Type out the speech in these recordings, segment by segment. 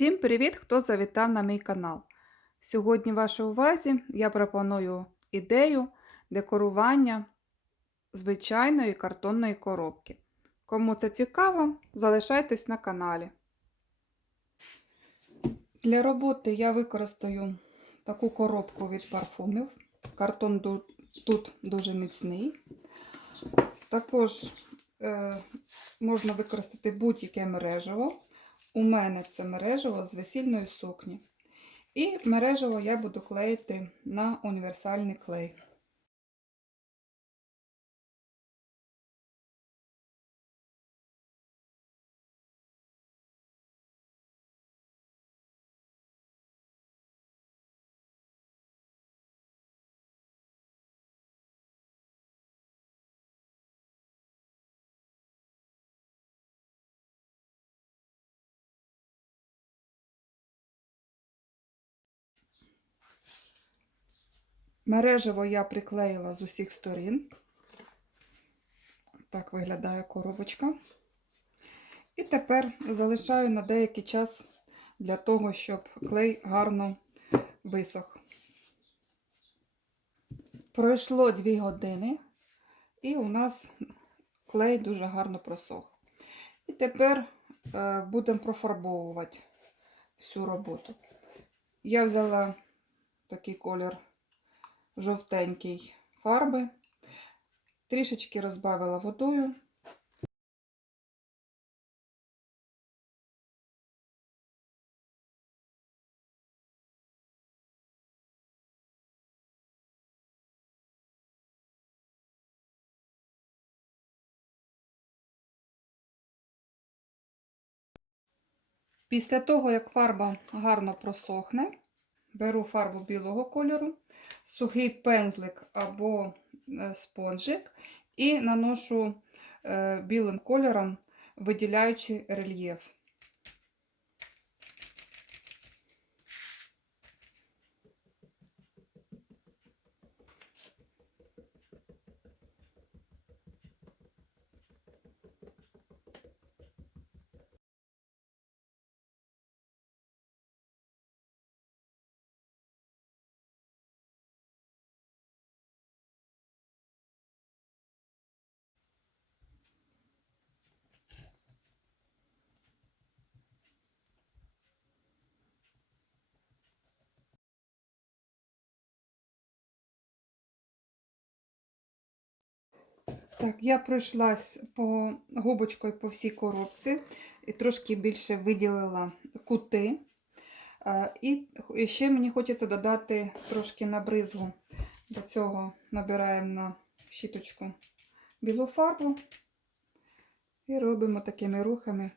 Всім привіт, хто завітав на мій канал. Сьогодні, вашій увазі, я пропоную ідею декорування звичайної картонної коробки. Кому це цікаво, залишайтесь на каналі. Для роботи я використаю таку коробку від парфумів. Картон тут дуже міцний. Також е, можна використати будь-яке мережево. У мене це мережево з весільної сукні. І мережево я буду клеїти на універсальний клей. Мережево я приклеїла з усіх сторін. Так виглядає коробочка. І тепер залишаю на деякий час для того, щоб клей гарно висох. Пройшло 2 години, і у нас клей дуже гарно просох. І тепер е, будемо профарбовувати всю роботу. Я взяла такий колір жовтенький фарби, трішечки розбавила водою. Після того, як фарба гарно просохне, беру фарбу білого кольору, сухий пензлик або е, спонжик і наношу е, білим кольором, виділяючи рельєф. Так, я пройшлась по губочкою по всій коробці і трошки більше виділила кути. Е, І ще мені хочеться додати трошки набризгу. До цього набираємо на щіточку білу фарбу і робимо такими рухами.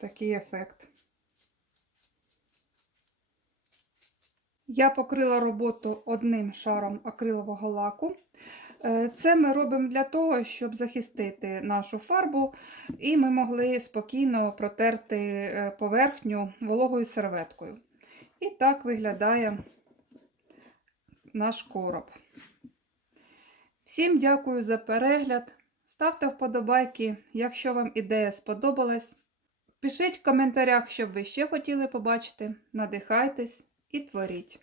Такий ефект. Я покрила роботу одним шаром акрилового лаку. Е, Це ми робимо для того, щоб захистити нашу фарбу, і ми могли спокійно протерти е, поверхню вологою серветкою. І так виглядає наш короб. Всім дякую за перегляд. Ставте вподобайки, якщо вам ідея сподобалась. Пишіть в коментарях, що б ви ще хотіли побачити. Надихайтесь і творіть.